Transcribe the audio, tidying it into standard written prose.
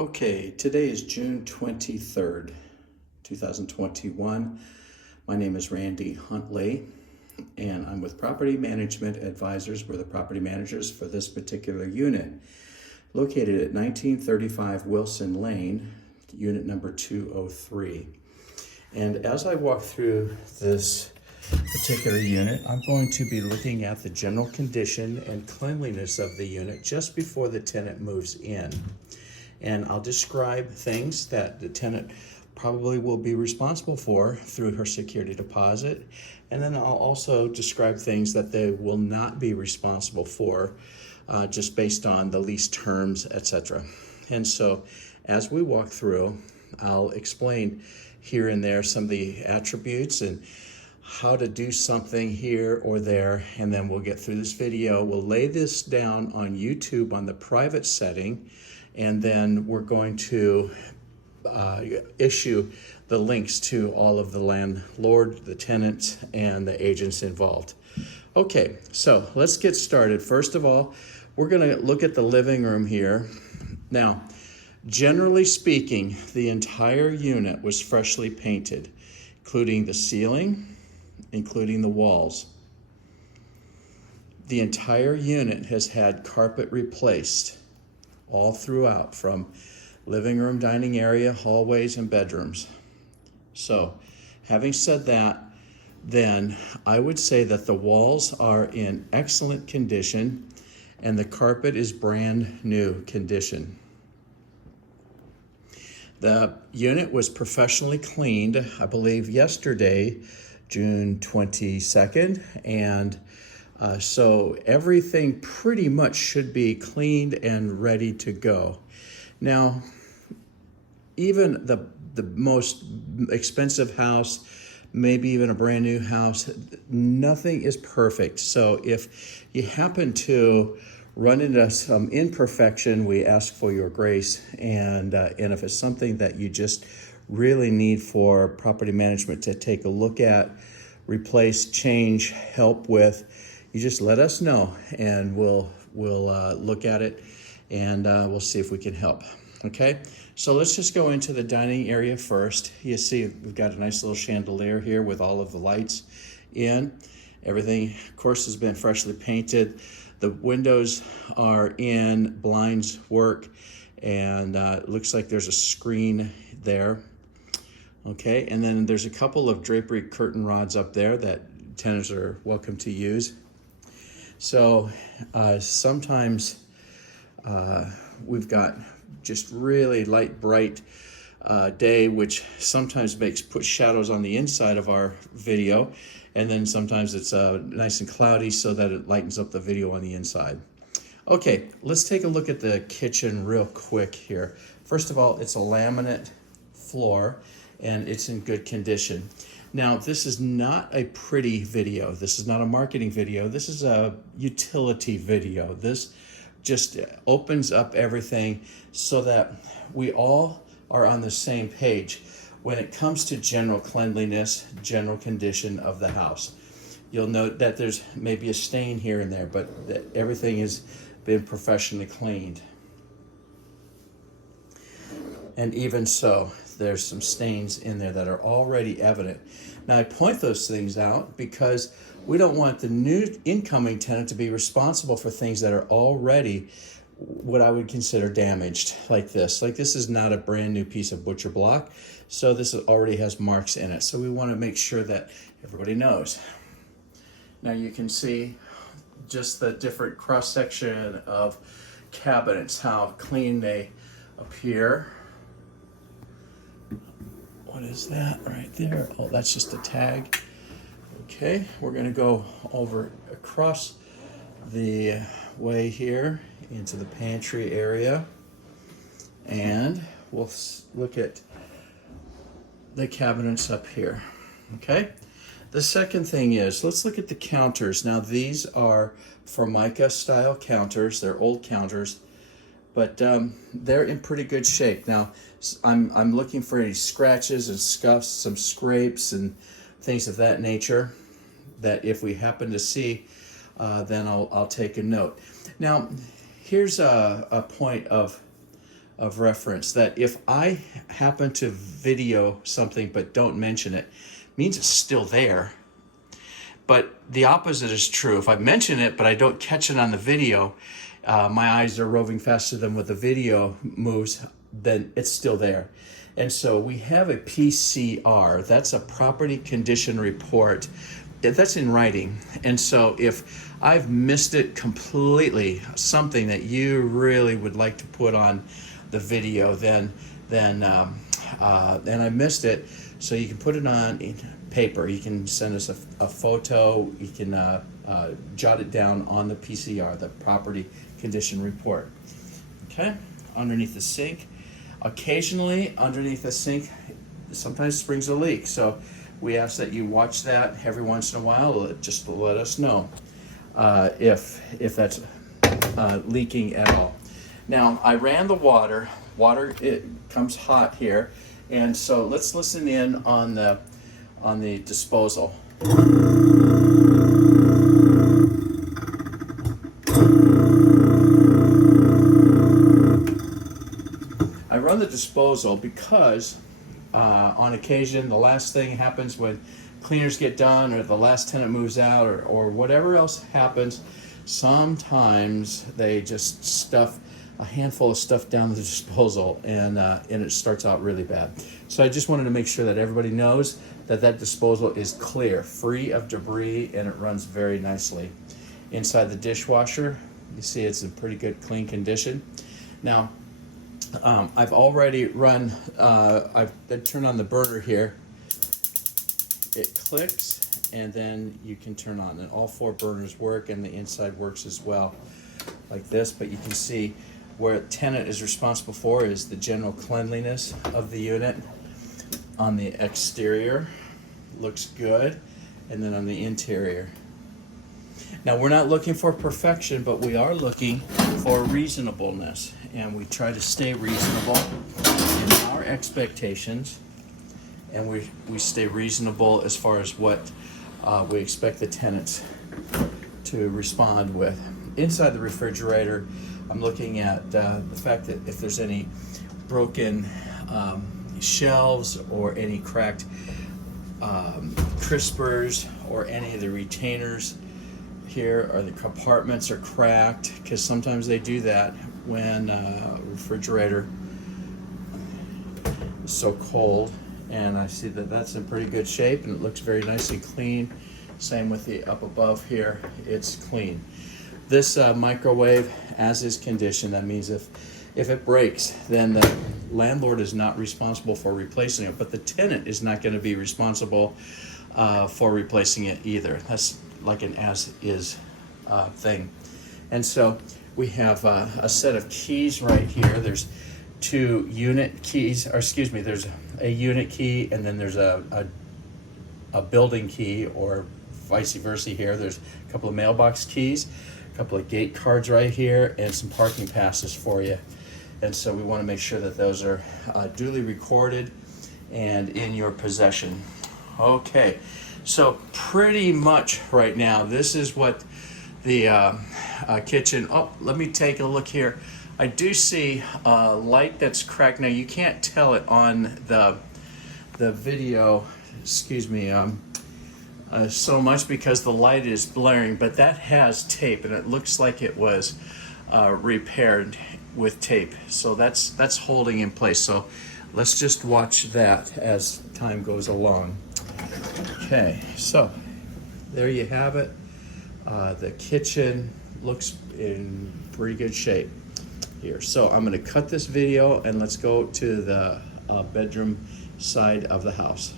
Okay, today is June 23rd, 2021. My name is Randy Huntley, and I'm with Property Management Advisors. We're the property managers for this particular unit, located at 1935 Wilson Lane, unit number 203. And as I walk through this particular unit, I'm going to be looking at the general condition and cleanliness of the unit just before the tenant moves in. And I'll describe things that the tenant probably will be responsible for through her security deposit. And then I'll also describe things that they will not be responsible for just based on the lease terms, etc. And so as we walk through, I'll explain here and there some of the attributes and how to do something here or there, and then we'll get through this video. We'll lay this down on YouTube on the private setting, and then we're going to issue the links to all of the landlord, the tenants, and the agents involved. Okay, so let's get started. First of all, we're gonna look at the living room here. Now, generally speaking, the entire unit was freshly painted, including the ceiling, including the walls. The entire unit has had carpet replaced all throughout, from living room, dining area, hallways, and bedrooms. So, having said that, then I would say that the walls are in excellent condition and the carpet is brand new condition. The unit was professionally cleaned, I believe yesterday, June 22nd, and so everything pretty much should be cleaned and ready to go. Now, even the most expensive house, maybe even a brand new house, nothing is perfect. So if you happen to run into some imperfection, we ask for your grace. And if it's something that you just really need for property management to take a look at, replace, change, help with, you just let us know, and we'll look at it, and we'll see if we can help. Okay, so let's just go into the dining area first. You see we've got a nice little chandelier here with all of the lights in. Everything, of course, has been freshly painted. The windows are in, blinds work, and it looks like there's a screen there. Okay, and then there's a couple of drapery curtain rods up there that tenants are welcome to use. So sometimes we've got just really light, bright day, which sometimes puts shadows on the inside of our video, and then sometimes it's nice and cloudy so that it lightens up the video on the inside. Okay, let's take a look at the kitchen real quick here. First of all, it's a laminate floor, and it's in good condition. Now, this is not a pretty video. This is not a marketing video. This is a utility video. This just opens up everything so that we all are on the same page when it comes to general cleanliness, general condition of the house. You'll note that there's maybe a stain here and there, but that everything has been professionally cleaned. And even so, there's some stains in there that are already evident. Now, I point those things out because we don't want the new incoming tenant to be responsible for things that are already what I would consider damaged, like this. Like, this is not a brand new piece of butcher block, so this already has marks in it. So we want to make sure that everybody knows. Now you can see just the different cross-section of cabinets, how clean they appear. What is that right there? Oh, that's just a tag. Okay, we're going to go over across the way here into the pantry area, and we'll look at the cabinets up here. Okay, the second thing is, let's look at the counters. Now, these are Formica style counters. They're old counters, but they're in pretty good shape. Now, I'm looking for any scratches and scuffs, some scrapes and things of that nature, that if we happen to see, then I'll take a note. Now, here's a point of of reference, that if I happen to video something but don't mention it, means it's still there. But the opposite is true. If I mention it but I don't catch it on the video, my eyes are roving faster than what the video moves, then it's still there. And so we have a PCR, that's a property condition report, that's in writing. And so if I've missed it completely, something that you really would like to put on the video, then I missed it, so you can put it on in paper. You can send us a photo, you can jot it down on the PCR, the property condition report. Okay, underneath the sink. Occasionally, underneath the sink, sometimes springs a leak. So we ask that you watch that every once in a while. Just let us know if that's leaking at all. Now, I ran the water. Water, it comes hot here, and so let's listen in on the disposal. I run the disposal because on occasion the last thing happens when cleaners get done, or the last tenant moves out, or whatever else happens. Sometimes they just stuff a handful of stuff down the disposal, and it starts out really bad. So I just wanted to make sure that everybody knows that that disposal is clear, free of debris, and it runs very nicely. Inside the dishwasher, you see it's in pretty good clean condition. Now, I've already run, I've turned on the burner here. It clicks, and then you can turn on, and all 4 burners work, and the inside works as well, like this. But you can see where tenant is responsible for is the general cleanliness of the unit. On the exterior, looks good, and then on the interior. Now, we're not looking for perfection, but we are looking for reasonableness, and we try to stay reasonable in our expectations, and we stay reasonable as far as what we expect the tenants to respond with. Inside the refrigerator, I'm looking at the fact that if there's any broken shelves or any cracked crispers or any of the retainers here, or the compartments are cracked, because sometimes they do that when refrigerator is so cold. And I see that that's in pretty good shape, and it looks very nice and clean. Same with the up above here, it's clean. This microwave, as is condition, that means if it breaks, then the landlord is not responsible for replacing it, but the tenant is not going to be responsible for replacing it either. That's like an as-is thing. And so we have a set of keys right here. There's 2 unit keys, or excuse me, there's a unit key, and then there's a building key, or vice versa here. There's a couple of mailbox keys, a couple of gate cards right here, and some parking passes for you. And so we want to make sure that those are duly recorded and in your possession. Okay, so pretty much right now, this is what the kitchen, oh, let me take a look here. I do see a light that's cracked. Now, you can't tell it on the video, excuse me, so much because the light is blaring, but that has tape, and it looks like it was repaired with tape. So that's holding in place. So let's just watch that as time goes along. Okay, so there you have it. The kitchen looks in pretty good shape here. So I'm going to cut this video, and let's go to the bedroom side of the house.